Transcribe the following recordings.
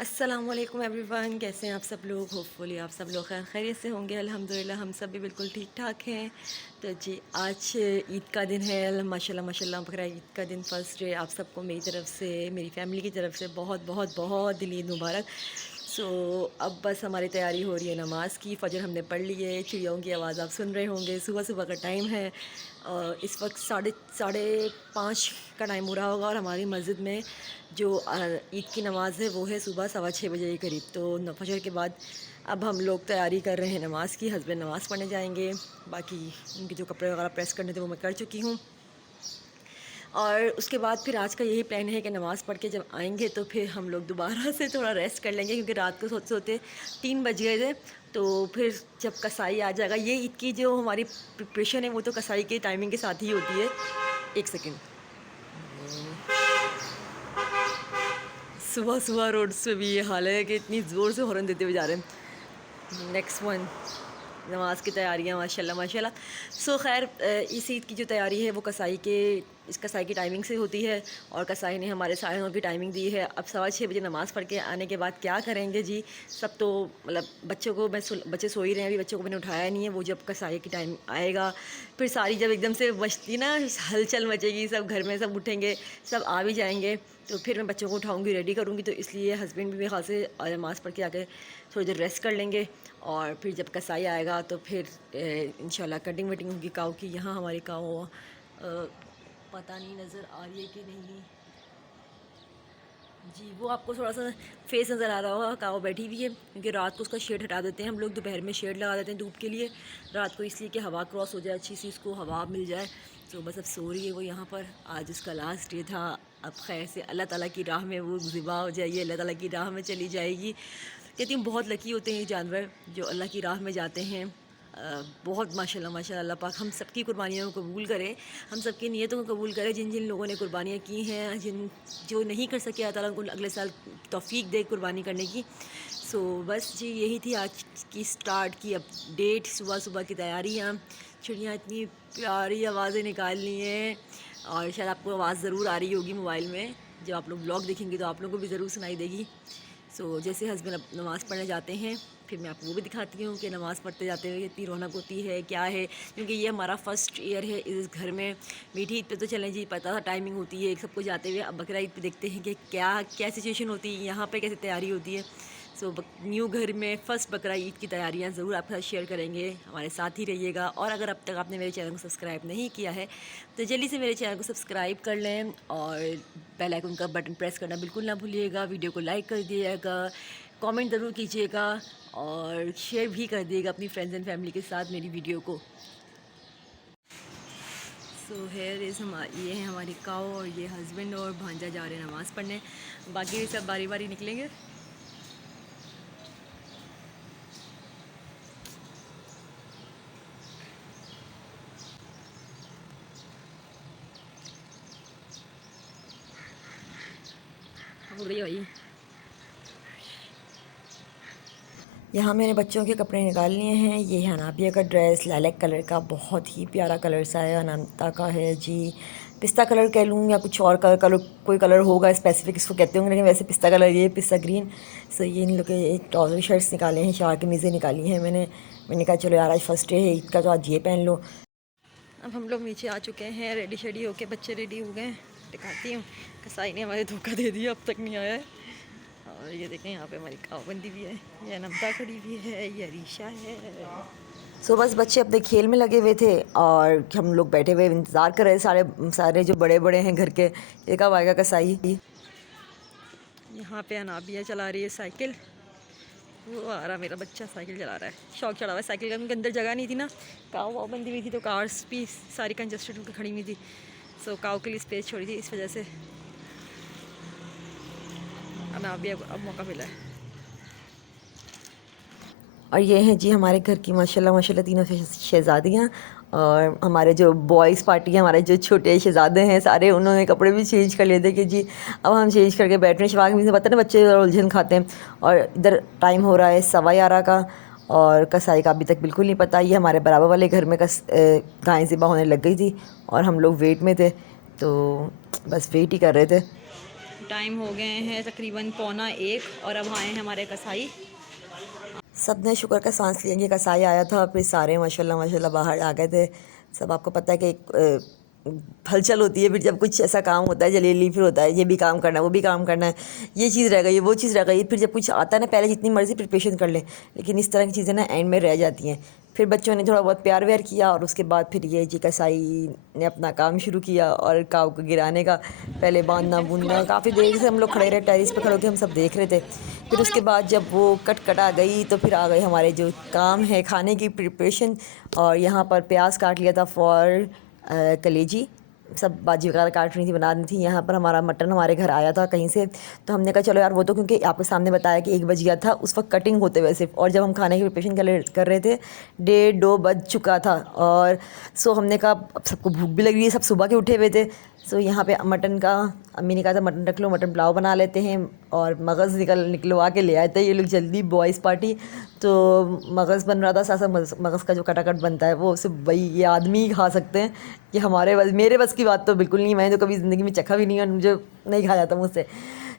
अस्सलामुअलैकुम एवरीवन, कैसे हैं आप सब लोग। होपफुली आप सब लोग खैरियत से होंगे। अल्हम्दुलिल्लाह हम सब भी बिल्कुल ठीक ठाक हैं। तो जी आज ईद का दिन है, माशाल्लाह माशाल्लाह। बकरा ईद का दिन फर्स्ट डे। आप सबको मेरी तरफ़ से, मेरी फ़ैमिली की तरफ़ से बहुत बहुत बहुत दिल ईद मुबारक। सो अब बस हमारी तैयारी हो रही है नमाज़ की। फ़जर हमने पढ़ ली है। चिड़ियों की आवाज़ आप सुन रहे होंगे। सुबह सुबह का टाइम है। इस वक्त साढ़े 5 का टाइम हो रहा होगा। और हमारी मस्जिद में जो ईद की नमाज़ है वो है सुबह 6:15 बजे के करीब। तो फजर के बाद अब हम लोग तैयारी कर रहे हैं नमाज़ की। हस्बैंड नमाज़ पढ़ने जाएंगे। बाकी उनके जो कपड़े वगैरह प्रेस करने थे वो मैं कर चुकी हूँ। और उसके बाद फिर आज का यही प्लान है कि नमाज़ पढ़ के जब आएंगे तो फिर हम लोग दोबारा से थोड़ा रेस्ट कर लेंगे, क्योंकि रात को सोते सोते 3 बज गए थे। तो फिर जब कसाई आ जाएगा, ये ईद की जो हमारी प्रिपरेशन है वो तो कसाई के टाइमिंग के साथ ही होती है। एक सेकेंड। सुबह सुबह रोड्स पे भी ये हाल है कि इतनी ज़ोर से हॉर्न देते हुए जा रहे हैं। नेक्स्ट वन, नमाज़ की तैयारियाँ माशाल्लाह माशाल्लाह। सो खैर इस ईद की जो तैयारी है वो इस कसाई की टाइमिंग से होती है। और कसाई ने हमारे साढ़े 9 की टाइमिंग दी है। अब 6:15 बजे नमाज़ पढ़ के आने के बाद क्या करेंगे जी। सब तो मतलब बच्चों को बच्चे सो ही रहे हैं, अभी बच्चों को मैंने उठाया नहीं है। वो जब कसाई की टाइम आएगा फिर सारी जब एकदम से मचती ना हलचल मचेगी, सब घर में सब उठेंगे, सब आ भी जाएंगे। तो फिर मैं बच्चों को उठाऊँगी, रेडी करूँगी। तो इसलिए हस्बैंड भी मेरे ख्याल से नमाज़ पढ़ के आके थोड़ी देर रेस्ट कर लेंगे। और फिर जब कसाई आएगा तो फिर इंशाल्लाह कटिंग वटिंग होगी काऊ की। यहाँ हमारी काऊ पता नहीं नज़र आ रही है कि नहीं जी, वो आपको थोड़ा सा फेस नज़र आ रहा होगा। काऊ बैठी हुई है, क्योंकि रात को उसका शेड हटा देते हैं हम लोग। दोपहर में शेड लगा देते हैं धूप के लिए, रात को इसलिए कि हवा क्रॉस हो जाए, अच्छी सी इसको हवा मिल जाए। तो बस अब सो रही है वो यहाँ पर। आज उसका लास्ट डे था। अब खैर से अल्लाह ताला की राह में वो ज़िबा हो जाएगी, अल्लाह ताला की राह में चली जाएगी। कहती हूँ बहुत लकी होते हैं ये जानवर जो अल्लाह की राह में जाते हैं। बहुत माशाल्लाह माशाल्लाह। अल्लाह पाक हम सब की कुर्बानियों को कबूल करे, हम सब की नीयतों को कबूल करे। जिन जिन लोगों ने कुर्बानियाँ की हैं, जो नहीं कर सके, अल्लाह ताला उनको अगले साल तौफीक दे कुर्बानी करने की। सो बस जी यही थी आज की स्टार्ट की अपडेट। सुबह सुबह की तैयारियाँ। चिड़ियाँ इतनी प्यारी आवाज़ें निकाल ली हैं। और शायद आपको आवाज़ ज़रूर आ रही होगी मोबाइल में। जब आप लोग ब्लॉग देखेंगे तो आप लोगों को भी ज़रूर सुनाई देगी। सो जैसे हस्बैंड अब नमाज़ पढ़ने जाते हैं, फिर मैं आपको वो भी दिखाती हूँ कि नमाज़ पढ़ते जाते हुए कितनी रौनक होती है, क्या है। क्योंकि ये हमारा फ़र्स्ट ईयर है इस घर में। मीठी ईद पे तो चलें जी, पता था टाइमिंग होती है सबको जाते हुए। अब बकरा ईद पे देखते हैं कि क्या सिचुएशन होती है, यहाँ पे कैसे तैयारी होती है। सो न्यू घर में फ़र्स्ट बकरा ईद की तैयारियाँ ज़रूर आपके साथ शेयर करेंगे। हमारे साथ ही रहिएगा। और अगर अब तक आपने मेरे चैनल को सब्सक्राइब नहीं किया है तो जल्दी से मेरे चैनल को सब्सक्राइब कर लें। और बेल आइकन का बटन प्रेस करना बिल्कुल ना भूलिएगा। वीडियो को लाइक कर दिएगा, कमेंट ज़रूर कीजिएगा और शेयर भी कर दिएगा अपनी फ्रेंड्स एंड फैमिली के साथ मेरी वीडियो को। सो हेयर इज़ ये हैं हमारी काऊ और ये हस्बैंड और भांजा जा रहे हैं नमाज़ पढ़ने। बाकी सब बारी बारी निकलेंगे। हो रही भाई। यहाँ मैंने बच्चों के कपड़े निकाल लिए हैं। ये है अनाबिया का ड्रेस, लाइलैक कलर का, बहुत ही प्यारा कलर सा है। अनंता का है जी। पिस्ता कलर कह लूँ या कुछ और कलर कोई कलर होगा स्पेसिफिक इसको कहते होंगे, लेकिन वैसे पिस्ता कलर, ये पिस्ता ग्रीन। सो ये इन लोग के ट्राउज़र शर्ट्स निकाले हैं, शार कमीज़ें निकाली हैं मैंने कहा चलो यार आज फर्स्ट डे है ईद का तो आज ये पहन लो। अब हम लोग नीचे आ चुके हैं, रेडी शेडी होके, बच्चे रेडी हो गए हैं। दिखाती हूँ, कसाई ने हमारे धोखा दे दिया, अब तक नहीं आया है। और ये देखें यहाँ पे हमारी काव बंदी भी है, ये नमता खड़ी भी है, ये अरीशा है। सो बस बच्चे अपने खेल में लगे हुए थे और हम लोग बैठे हुए इंतज़ार कर रहे थे। सारे जो बड़े बड़े हैं घर के, ये कब आएगा कसाई। यहाँ पे अनाबिया चला रही है साइकिल। वो आ रहा मेरा बच्चा साइकिल चला रहा है, शौक चढ़ा हुआ है साइकिल का। उनके अंदर जगह नहीं थी ना, काव वाव बंदी हुई थी तो कार्स भी सारी कंजस्टेड होकर खड़ी हुई थी। सो काव के लिए स्पेस छोड़ी थी, इस वजह से अनाबिया को अब मौका मिला है। और ये हैं जी हमारे घर की माशाल्लाह माशाल्लाह तीनों शहज़ादियाँ। और हमारे जो बॉयज़ पार्टी है, हमारे जो छोटे शहज़ादे हैं सारे, उन्होंने कपड़े भी चेंज कर लिए थे कि जी अब हम चेंज करके बैठ रहे हैं। शिवांग भी से पता है ना, बच्चे उलझन खाते हैं। और इधर टाइम हो रहा है 11:15 का, और कसाई का अभी तक बिल्कुल नहीं पता। ये हमारे बराबर वाले घर में गाय ज़िबा होने लग गई थी और हम लोग वेट में थे, तो बस वेट ही कर रहे थे। टाइम हो गए हैं तकरीबन 12:45 और अब आए हैं हमारे कसाई। सब ने शुक्र का सांस लिया कि कसाई आया था, फिर सारे माशाल्लाह माशाल्लाह बाहर आ गए थे सब। आपको पता है कि एक हलचल होती है फिर जब कुछ ऐसा काम होता है, जलीली फिर होता है ये भी काम करना है वो भी काम करना है, ये चीज़ रह गई वो चीज़ रह गई। फिर जब कुछ आता है ना, पहले जितनी मर्ज़ी प्रिपरेशन कर लें, लेकिन इस तरह की चीज़ें ना एंड में रह जाती हैं। फिर बच्चों ने थोड़ा बहुत प्यार व्यार किया और उसके बाद फिर ये जी कसाई ने अपना काम शुरू किया और काऊ को गिराने का, पहले बांधना बूंदना। काफ़ी देर से हम लोग खड़े रहे, टेरिस पे खड़े होकर हम सब देख रहे थे। फिर उसके बाद जब वो कटा गई तो फिर आ गए हमारे जो काम है खाने की प्रिपरेशन। और यहाँ पर प्याज काट लिया था फॉर कलेजी, सब भाजी वगैरह काट रही थी, बना रही थी। यहाँ पर हमारा मटन हमारे घर आया था कहीं से, तो हमने कहा चलो यार वो तो, क्योंकि आपके सामने बताया कि 1 बज गया था उस वक्त कटिंग होते हुए सिर्फ, और जब हम खाने की प्रिपरेशन कर रहे थे 1:30-2 बज चुका था। और सो हमने कहा अब सबको भूख भी लग रही है, सब सुबह के उठे हुए थे। सो यहाँ पे मटन का, अम्मी ने कहा था मटन रख लो, मटन पुलाव बना लेते हैं। और मगज़ निकलवा के ले आए थे ये लोग जल्दी, बॉयज़ पार्टी। तो मगज़ बन रहा था, साथ साथ मगज़ का जो कटाकट बनता है वो सिर्फ भाई ये आदमी ही खा सकते हैं। कि हमारे बस, मेरे बस की बात तो बिल्कुल नहीं, मैंने तो कभी ज़िंदगी में चखा भी नहीं और मुझे नहीं खाया जाता मुझसे।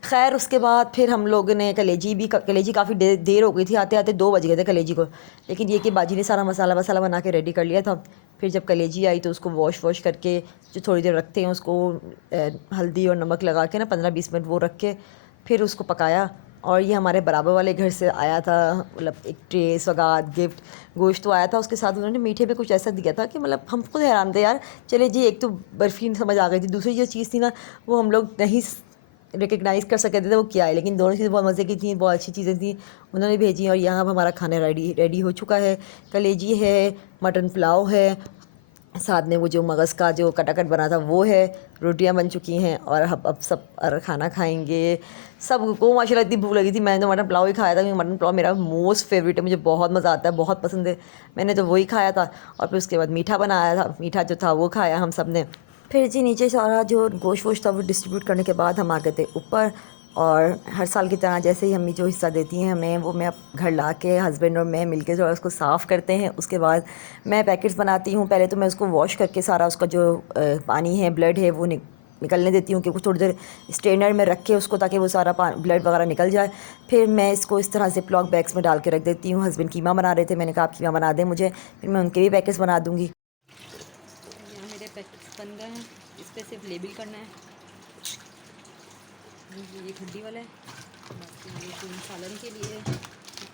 खैर उसके बाद फिर हम लोगों ने कलेजी काफ़ी देर हो गई थी, आते आते 2 बज गए थे कलेजी को। लेकिन ये कि बाजी ने सारा मसाला वसाला बना के रेडी कर लिया था। फिर जब कलेजी आई तो उसको वॉश करके जो थोड़ी देर रखते हैं उसको हल्दी और नमक लगा के ना 15-20 मिनट वो रख के फिर उसको पकाया। और ये हमारे बराबर वाले घर से आया था, मतलब एक ट्रे सौगात गिफ्ट गोश्त तो आया था, उसके साथ उन्होंने मीठे पे कुछ ऐसा दिया था कि मतलब हम खुद हैरान थे यार। चले जी, एक तो बर्फ़ी समझ आ गई थी, दूसरी जो चीज़ थी ना वो हम लोग नहीं रिकग्नाइज़ कर सके थे वो क्या है, लेकिन दोनों चीज़ें बहुत मज़े की थी, बहुत अच्छी चीज़ें थी, उन्होंने भेजी। और यहाँ अब हमारा खाना रेडी हो चुका है। कलेजी है, मटन पुलाव है, साथ में वो जो मगज़ का जो कटाकट बना था वो है, रोटियां बन चुकी हैं और अब सब खाना खाएंगे। सबको माशाल्लाह इतनी भूख लगी थी। मैंने तो मटन पुलाव ही खाया था क्योंकि मटन पुलाव मेरा मोस्ट फेवरेट है, मुझे बहुत मज़ा आता है, बहुत पसंद है। मैंने तो वही खाया था और फिर उसके बाद मीठा बनाया था, मीठा जो था वो खाया हम सब ने। फिर जी नीचे सारा जो गोश्त वोश्त था वो डिस्ट्रीब्यूट करने के बाद हम आ गए थे ऊपर। और हर साल की तरह जैसे ही अम्मी जो हिस्सा देती हैं हमें, वो मैं अब घर ला के हस्बैंड और मैं मिलके जो है उसको साफ़ करते हैं। उसके बाद मैं पैकेट्स बनाती हूँ। पहले तो मैं उसको वॉश करके सारा उसका जो पानी है, ब्लड है, वो निकलने देती हूँ कि कुछ थोड़ी देर स्ट्रेनर में रख के उसको, ताकि वो सारा ब्लड वगैरह निकल जाए। फिर मैं इसको इस तरह से प्लॉक बैग्स में डाल के रख देती हूँ। हस्बैंड कीमा बना रहे थे, मैंने कहा आप कीमा बना दें मुझे, फिर मैं उनके भी पैकेट्स बना दूँगी। यहाँ मेरे पैकेट्स बन गए हैं, इस पर सिर्फ लेबल करना है। ये खड्डी वाला है, बाकी ये 3 सालन के लिए,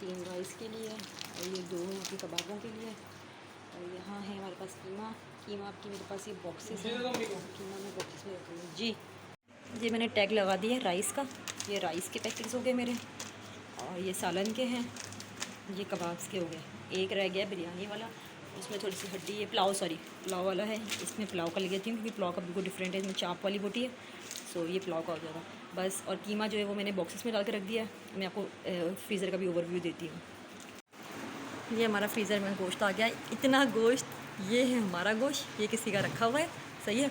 3 राइस के लिए और ये 2 की कबाबों के लिए। और यहाँ है हमारे पास कीमा आपकी मेरे पास ये बॉक्सेस हैं, कीमा में बॉक्सेस में रखी हूँ जी। जी मैंने टैग लगा दिया राइस का, ये राइस के पैकेट्स हो गए मेरे, और ये सालन के हैं, ये कबाब्स के हो गए। एक रह गया बिरयानी वाला, उसमें थोड़ी सी हड्डी है, पुलाव वाला है, इसमें पुलाव का ले लेती हूँ क्योंकि पुलाव का बिल्कुल डिफरेंट है, इसमें चाप वाली बोटी है। सो ये पुलाव का हो जाएगा बस। और कीमा जो है वो मैंने बॉक्सेस में डाल के रख दिया है। मैं आपको फ्रीज़र का भी ओवरव्यू देती हूँ। ये हमारा फ्रीज़र में गोश्त आ गया है, इतना गोश्त, ये है हमारा गोश्त, ये किसी का रखा हुआ है, सही है,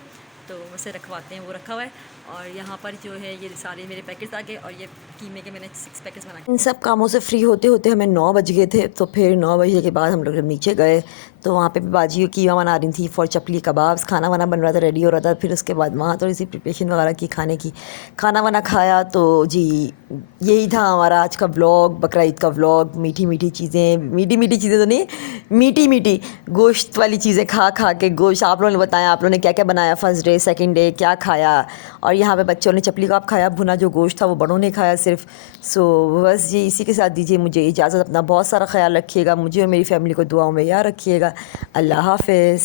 तो उसे रखवाते हैं, वो रखा हुआ है। और यहाँ पर जो है ये सारे मेरे पैकेट्स आ गए और ये कीमे के मैंने 6 पैकेट्स बना। इन सब कामों से फ्री होते होते हमें 9 बज गए थे। तो फिर 9 बजे के बाद हम लोग जब नीचे गए तो वहाँ पे भी बाजी कीमा बना रही थी फॉर चपली कबाब्स, खाना वाना बन रहा था, रेडी हो रहा था। फिर उसके बाद वहाँ थोड़ी सी प्रिपरेशन वगैरह की खाने की, खाना वाना खाया। तो जी यही था हमारा आज का व्लॉग, बकरा ईद का व्लॉग। मीठी मीठी चीज़ें तो नहीं, मीठी गोश्त वाली चीज़ें खा के गोश्त। आप लोगों ने बताया आप लोगों ने क्या क्या बनाया, फर्स्ट डे सेकंड डे क्या खाया। और यहाँ पे बच्चों ने चपली कबाब खाया, भुना जो गोश्त था वो बड़ों ने खाया सिर्फ। सो बस जी इसी के साथ दीजिए मुझे इजाज़त। अपना बहुत सारा ख्याल रखिएगा, मुझे और मेरी फैमिली को दुआओं में याद रखिएगा। अल्लाह हाफ़िज़।